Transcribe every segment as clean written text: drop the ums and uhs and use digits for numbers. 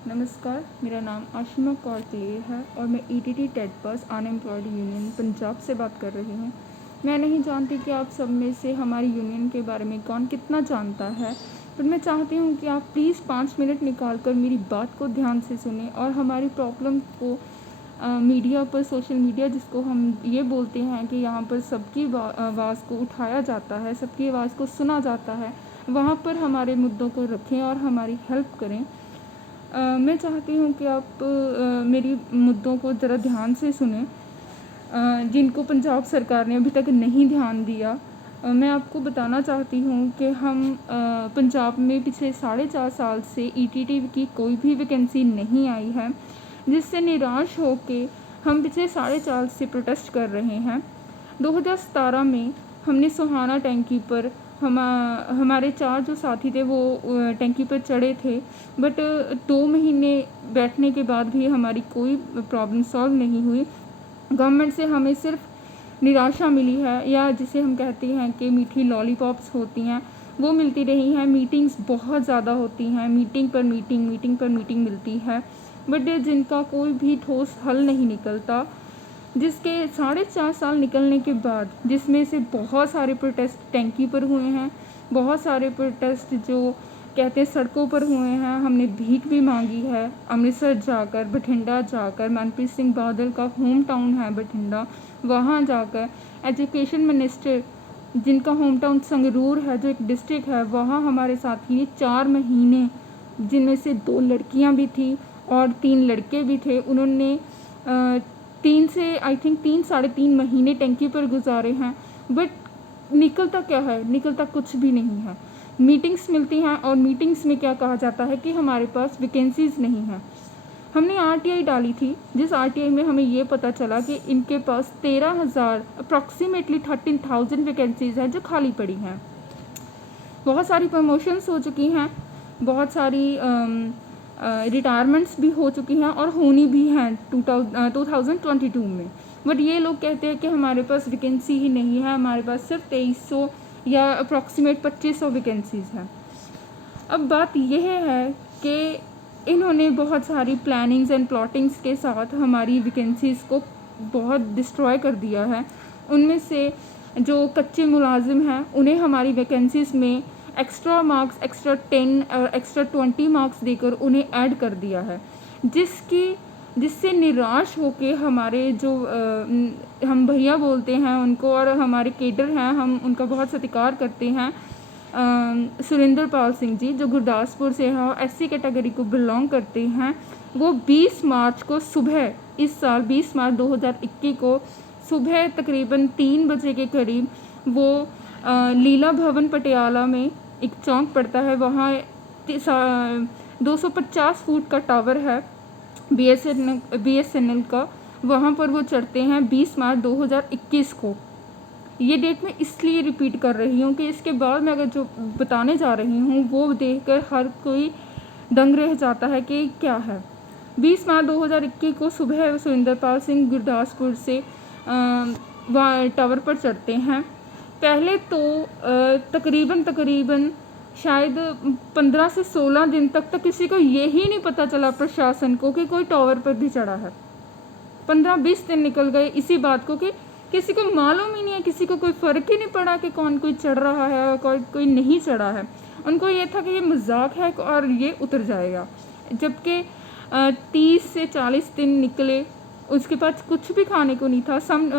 नमस्कार, मेरा नाम आशिमा कौर क्लेर है और मैं ETT TET pass unemployed union Punjab से बात कर रही हूँ। मैं नहीं जानती कि आप सब में से हमारी यूनियन के बारे में कौन कितना जानता है, पर मैं चाहती हूँ कि आप प्लीज़ 5 मिनट निकाल कर मेरी बात को ध्यान से सुनें और हमारी प्रॉब्लम को मीडिया पर, सोशल मीडिया जिसको हम ये बोलते हैं कि यहाँ पर सबकी आवाज़ को उठाया जाता है, सबकी आवाज़ को सुना जाता है, वहाँ पर हमारे मुद्दों को रखें और हमारी हेल्प करें। मैं चाहती हूँ कि आप मेरी मुद्दों को ज़रा ध्यान से सुनें, जिनको पंजाब सरकार ने अभी तक नहीं ध्यान दिया। मैं आपको बताना चाहती हूँ कि हम पंजाब में पिछले 4.5 साल से ईटीटी की कोई भी वैकेंसी नहीं आई है, जिससे निराश होकर हम पिछले 4.5 से प्रोटेस्ट कर रहे हैं। 2017 में हमने सोहाना टैंकी पर हमारे 4 जो साथी थे वो टैंकी पर चढ़े थे, बट 2 महीने बैठने के बाद भी हमारी कोई प्रॉब्लम सॉल्व नहीं हुई। गवर्नमेंट से हमें सिर्फ निराशा मिली है, या जिसे हम कहते हैं कि मीठी लॉलीपॉप्स होती हैं, वो मिलती रही हैं। मीटिंग्स बहुत ज़्यादा होती हैं, मीटिंग पर मीटिंग मिलती है, बट जिनका कोई भी ठोस हल नहीं निकलता। जिसके 4.5 साल निकलने के बाद, जिसमें से बहुत सारे प्रोटेस्ट टैंकी पर हुए हैं, बहुत सारे प्रोटेस्ट जो कहते हैं सड़कों पर हुए हैं, हमने भीख भी मांगी है अमृतसर जाकर, बठिंडा जाकर, मनप्रीत सिंह बादल का होम टाउन है बठिंडा, वहाँ जाकर। एजुकेशन मिनिस्टर जिनका होम टाउन संगरूर है, जो एक डिस्ट्रिक्ट है, वहाँ हमारे साथी ने 4 महीने, जिनमें से 2 लड़कियाँ भी थी और 3 लड़के भी थे, उन्होंने 3 साढ़े 3 महीने टैंकी पर गुजारे हैं। बट निकलता क्या है? निकलता कुछ भी नहीं है। मीटिंग्स मिलती हैं और मीटिंग्स में क्या कहा जाता है कि हमारे पास वैकेंसीज़ नहीं हैं। हमने आरटीआई डाली थी, जिस आरटीआई में हमें ये पता चला कि इनके पास 13,000 अप्रॉक्सीमेटली 13,000 वैकेंसीज़ हैं जो खाली पड़ी हैं। बहुत सारी प्रमोशंस हो चुकी हैं, बहुत सारी रिटायरमेंट्स भी हो चुकी हैं और होनी भी हैं 2022 में। बट ये लोग कहते हैं कि हमारे पास वैकेंसी ही नहीं है, हमारे पास सिर्फ 2300 या अप्रॉक्सीमेट 2500 वैकेंसीज़ हैं। अब बात यह है कि इन्होंने बहुत सारी प्लानिंग्स एंड प्लॉटिंग्स के साथ हमारी वैकेंसीज़ को बहुत डिस्ट्रॉय कर दिया है। उनमें से जो कच्चे मुलाजिम हैं, उन्हें हमारी वैकेंसीज़ में एक्स्ट्रा मार्क्स, एक्स्ट्रा 10 और एक्स्ट्रा 20 मार्क्स देकर उन्हें ऐड कर दिया है, जिससे निराश होके हमारे जो हम भैया बोलते हैं उनको, और हमारे केडर हैं, हम उनका बहुत सत्कार करते हैं, सुरेंद्र पाल सिंह जी, जो गुरदासपुर से हैं और एससी कैटेगरी को बिलोंग करते हैं, वो 20 मार्च को सुबह, इस साल 20 मार्च 2021 को सुबह तकरीबन 3 बजे के करीब वो लीला भवन पटियाला में एक चौक पड़ता है, वहाँ 250 फुट का टावर है बीएसएनएल का, वहाँ पर वो चढ़ते हैं 20 मार्च 2021 को। ये डेट मैं इसलिए रिपीट कर रही हूँ कि इसके बाद मैं अगर जो बताने जा रही हूँ वो देखकर हर कोई दंग रह जाता है कि क्या है। 20 मार्च 2021 को सुबह सुरेंद्रपाल सिंह गुरदासपुर से वहाँ टावर पर चढ़ते हैं। पहले तो तकरीबन शायद 15 से 16 दिन तक किसी को यही नहीं पता चला, प्रशासन को, कि कोई टावर पर भी चढ़ा है। 15-20 दिन निकल गए इसी बात को कि किसी को मालूम ही नहीं है, किसी को कोई फ़र्क ही नहीं पड़ा कि कौन कोई चढ़ रहा है और कोई नहीं चढ़ा है। उनको ये था कि ये मजाक है और ये उतर जाएगा। जबकि 30 से 40 दिन निकले, उसके पास कुछ भी खाने को नहीं था, some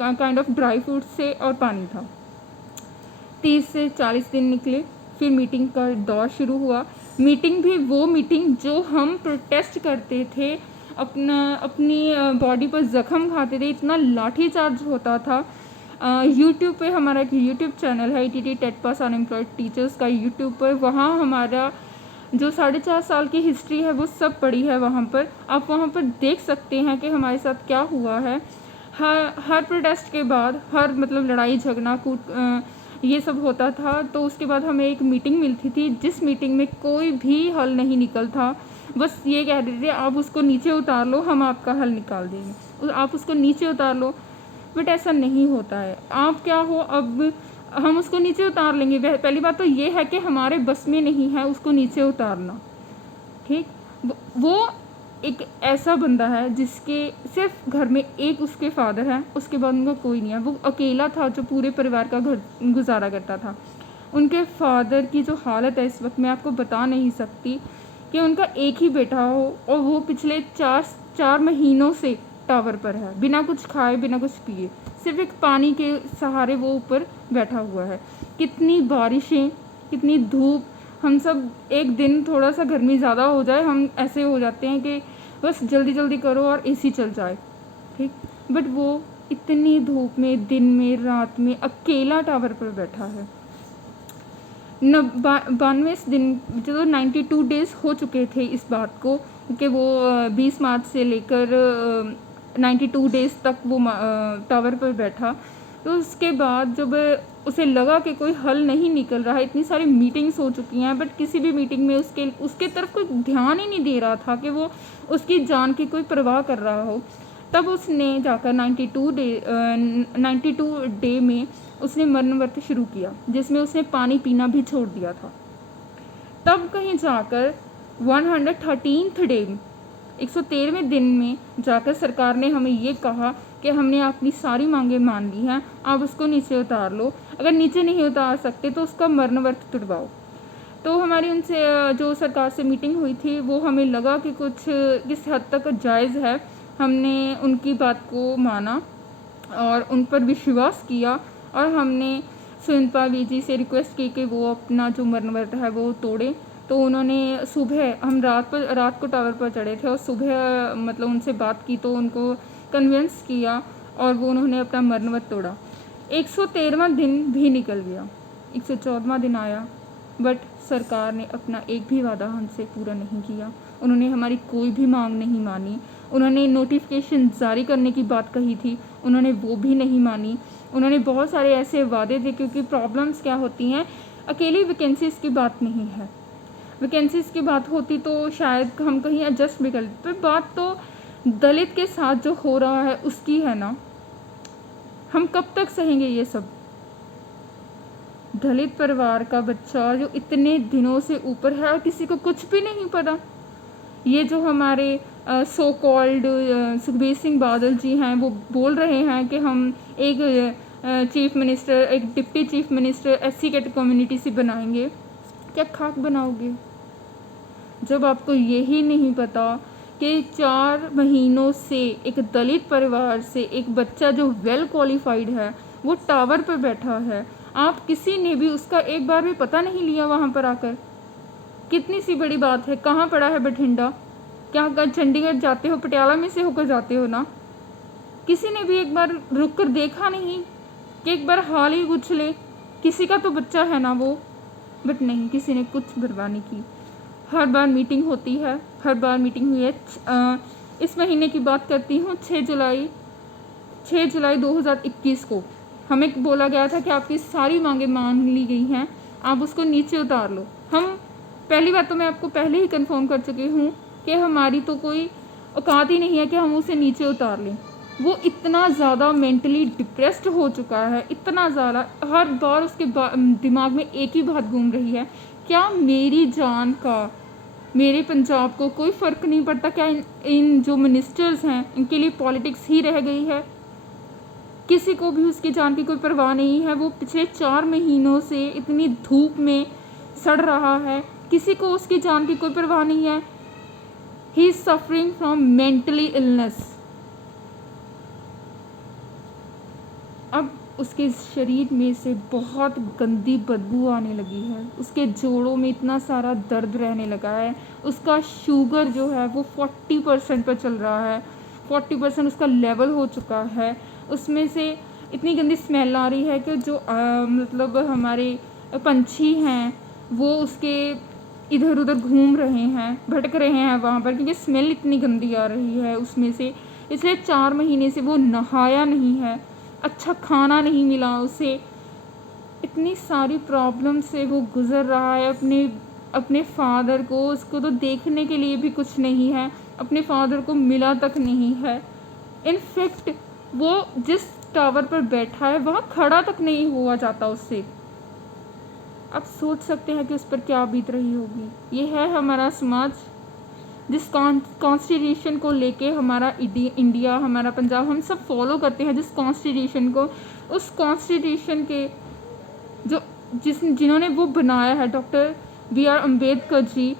kind of dry fruit से और पानी था। 30 से 40 दिन निकले, फिर मीटिंग का दौर शुरू हुआ। मीटिंग भी वो मीटिंग जो हम प्रोटेस्ट करते थे, अपनी बॉडी पर ज़ख्म खाते थे, इतना लाठी चार्ज होता था। यूट्यूब पे हमारा एक यूट्यूब चैनल है, ETT TET pass unemployed teachers का यूट्यूब पर, वहाँ हमारा जो 4.5 साल की हिस्ट्री है वो सब पड़ी है वहाँ पर। आप वहाँ पर देख सकते हैं कि हमारे साथ क्या हुआ है। हर प्रोटेस्ट के बाद, हर मतलब लड़ाई झगड़ा ये सब होता था, तो उसके बाद हमें एक मीटिंग मिलती थी, जिस मीटिंग में कोई भी हल नहीं निकलता। बस ये कह देते थे आप उसको नीचे उतार लो, हम आपका हल निकाल देंगे, आप उसको नीचे उतार लो। बट ऐसा नहीं होता है। आप क्या हो, अब हम उसको नीचे उतार लेंगे। पहली बात तो ये है कि हमारे बस में नहीं है उसको नीचे उतारना, ठीक। वो एक ऐसा बंदा है जिसके सिर्फ घर में एक उसके फादर हैं, उसके बाद उनका कोई नहीं है। वो अकेला था जो पूरे परिवार का घर गुजारा करता था। उनके फादर की जो हालत है इस वक्त मैं आपको बता नहीं सकती, कि उनका एक ही बेटा हो और वो पिछले चार महीनों से टावर पर है, बिना कुछ खाए बिना कुछ पिए, सिर्फ एक पानी के सहारे वो ऊपर बैठा हुआ है। कितनी बारिशें, कितनी धूप, हम सब एक दिन थोड़ा सा गर्मी ज़्यादा हो जाए हम ऐसे हो जाते हैं कि बस जल्दी जल्दी करो और एसी चल जाए, ठीक। बट वो इतनी धूप में, दिन में, रात में अकेला टावर पर बैठा है। 92 दिन, जो 92 डेज़ हो चुके थे इस बात को, कि वो 20 मार्च से लेकर 92 डेज़ तक वो टावर पर बैठा। तो उसके बाद जब उसे लगा कि कोई हल नहीं निकल रहा है, इतनी सारी मीटिंग्स हो चुकी हैं, बट किसी भी मीटिंग में उसके तरफ कोई ध्यान ही नहीं दे रहा था कि वो उसकी जान की कोई परवाह कर रहा हो। तब उसने जाकर 92 डे में उसने मरण व्रत शुरू किया, जिसमें उसने पानी पीना भी छोड़ दिया था। तब कहीं जाकर 113th डे, 113वें दिन में जाकर सरकार ने हमें ये कहा कि हमने अपनी सारी मांगे मान ली हैं, आप उसको नीचे उतार लो। अगर नीचे नहीं उतार सकते तो उसका मरण व्रत तुड़वाओ। तो हमारी उनसे जो सरकार से मीटिंग हुई थी, वो हमें लगा कि कुछ किस हद तक जायज़ है। हमने उनकी बात को माना और उन पर विश्वास किया, और हमने सुनीता जी से रिक्वेस्ट की कि वो अपना जो मरण व्रत है वो तोड़े। तो उन्होंने सुबह, हम रात को टावर पर चढ़े थे और सुबह मतलब उनसे बात की तो उनको कन्विंस किया और वो उन्होंने अपना मरण व्रत तोड़ा। 113वां दिन भी निकल गया, 114वां दिन आया, बट सरकार ने अपना एक भी वादा हमसे पूरा नहीं किया। उन्होंने हमारी कोई भी मांग नहीं मानी। उन्होंने नोटिफिकेशन जारी करने की बात कही थी, उन्होंने वो भी नहीं मानी। उन्होंने बहुत सारे ऐसे वादे थे, क्योंकि प्रॉब्लम्स क्या होती हैं, अकेली वैकेंसीज़ की बात नहीं है। वैकेंसीज़ की बात होती तो शायद हम कहीं एडजस्ट भी कर लेते, पर बात तो दलित के साथ जो हो रहा है उसकी है ना। हम कब तक सहेंगे ये सब? दलित परिवार का बच्चा जो इतने दिनों से ऊपर है और किसी को कुछ भी नहीं पता। ये जो हमारे सो कॉल्ड सुखबीर सिंह बादल जी हैं, वो बोल रहे हैं कि हम एक चीफ मिनिस्टर, एक deputy chief minister SC community से बनाएंगे। क्या खाक बनाओगे जब आपको यही नहीं पता कि 4 महीनों से एक दलित परिवार से एक बच्चा जो वेल क्वालिफाइड है वो टावर पर बैठा है। आप किसी ने भी उसका एक बार भी पता नहीं लिया वहाँ पर आकर। कितनी सी बड़ी बात है। कहाँ पड़ा है बठिंडा? क्या चंडीगढ़ जाते हो, पटियाला में से होकर जाते हो ना? किसी ने भी एक बार रुक कर देखा नहीं कि एक बार हाल ही पूछ ले, किसी का तो बच्चा है ना वो। बट नहीं, किसी ने कुछ परवाह नहीं की। हर बार मीटिंग होती है, हर बार मीटिंग हुई है। इस महीने की बात करती हूँ, 6 जुलाई 2021 को हमें बोला गया था कि आपकी सारी मांगें मान ली गई हैं, आप उसको नीचे उतार लो। हम पहली बात तो मैं आपको पहले ही कंफर्म कर चुकी हूँ कि हमारी तो कोई औकात ही नहीं है कि हम उसे नीचे उतार लें। वो इतना ज़्यादा मेंटली डिप्रेस्ड हो चुका है, इतना ज़्यादा। हर बार उसके दिमाग में एक ही बात घूम रही है, क्या मेरी जान का मेरे पंजाब को कोई फ़र्क नहीं पड़ता? क्या इन जो मिनिस्टर्स हैं इनके लिए पॉलिटिक्स ही रह गई है? किसी को भी उसकी जान की कोई परवाह नहीं है। वो पिछले 4 महीनों से इतनी धूप में सड़ रहा है, किसी को उसकी जान की कोई परवाह नहीं है। He is suffering from mentally illness. अब उसके शरीर में से बहुत गंदी बदबू आने लगी है, उसके जोड़ों में इतना सारा दर्द रहने लगा है। उसका शुगर जो है वो 40% पर चल रहा है, 40% उसका लेवल हो चुका है। उसमें से इतनी गंदी स्मेल आ रही है कि जो मतलब हमारे पंछी हैं वो उसके इधर उधर घूम रहे हैं, भटक रहे हैं वहाँ पर, क्योंकि स्मेल इतनी गंदी आ रही है उसमें से। इसलिए 4 महीने से वो नहाया नहीं है, अच्छा खाना नहीं मिला उसे, इतनी सारी प्रॉब्लम से वो गुज़र रहा है। अपने फादर को, उसको तो देखने के लिए भी कुछ नहीं है, अपने फादर को मिला तक नहीं है। इनफैक्ट वो जिस टावर पर बैठा है वहाँ खड़ा तक नहीं हुआ जाता उससे। आप सोच सकते हैं कि उस पर क्या बीत रही होगी। ये है हमारा समाज। जिस कॉन्स्टिट्यूशन को लेके हमारा इंडिया, हमारा पंजाब, हम सब फॉलो करते हैं, जिस कॉन्स्टिट्यूशन को, उस कॉन्स्टिट्यूशन के जो जिन्होंने वो बनाया है, डॉक्टर BR अम्बेडकर जी,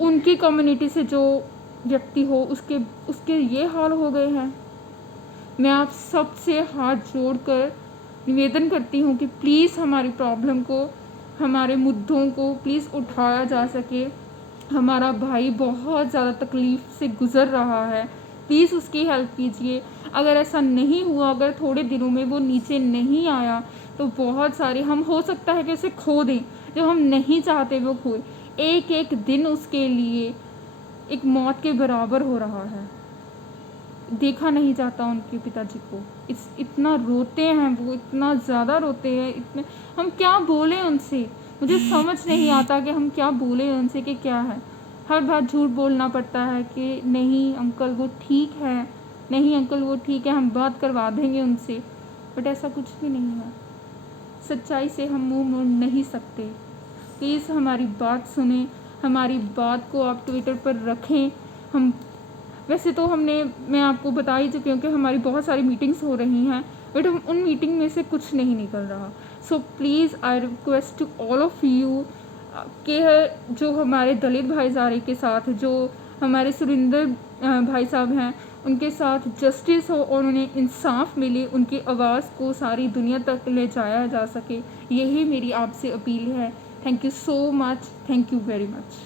उनकी कम्युनिटी से जो व्यक्ति हो उसके ये हाल हो गए हैं। मैं आप सब से हाथ जोड़कर निवेदन करती हूँ कि प्लीज़ हमारी प्रॉब्लम को, हमारे मुद्दों को प्लीज़ उठाया जा सके। हमारा भाई बहुत ज़्यादा तकलीफ़ से गुज़र रहा है, प्लीज़ उसकी हेल्प कीजिए। अगर ऐसा नहीं हुआ, अगर थोड़े दिनों में वो नीचे नहीं आया, तो बहुत सारे हम हो सकता है कि उसे खो दें, जो हम नहीं चाहते वो खोए। एक एक दिन उसके लिए एक मौत के बराबर हो रहा है। देखा नहीं जाता उनके पिताजी को, इतना रोते हैं वो, इतना ज़्यादा रोते हैं, इतने हम क्या बोलें उनसे, मुझे समझ नहीं आता कि हम क्या बोलें उनसे कि क्या है। हर बार झूठ बोलना पड़ता है कि नहीं अंकल वो ठीक है, नहीं अंकल वो ठीक है, हम बात करवा देंगे उनसे, बट ऐसा कुछ भी नहीं है। सच्चाई से हम मुंह मोड़ नहीं सकते। प्लीज़ हमारी बात सुने, हमारी बात को आप ट्विटर पर रखें। हम वैसे तो मैं आपको बता ही चुकी हूँ कि हमारी बहुत सारी मीटिंग्स हो रही हैं, बट हम उन मीटिंग में से कुछ नहीं निकल रहा। So please I request to all of you कि जो हमारे दलित भाईचारे के साथ, जो हमारे सुरिंदर भाई साहब हैं, उनके साथ जस्टिस हो और उन्हें इंसाफ मिले, उनकी आवाज़ को सारी दुनिया तक ले जाया जा सके, यही मेरी आपसे अपील है। Thank you so much, thank you very much.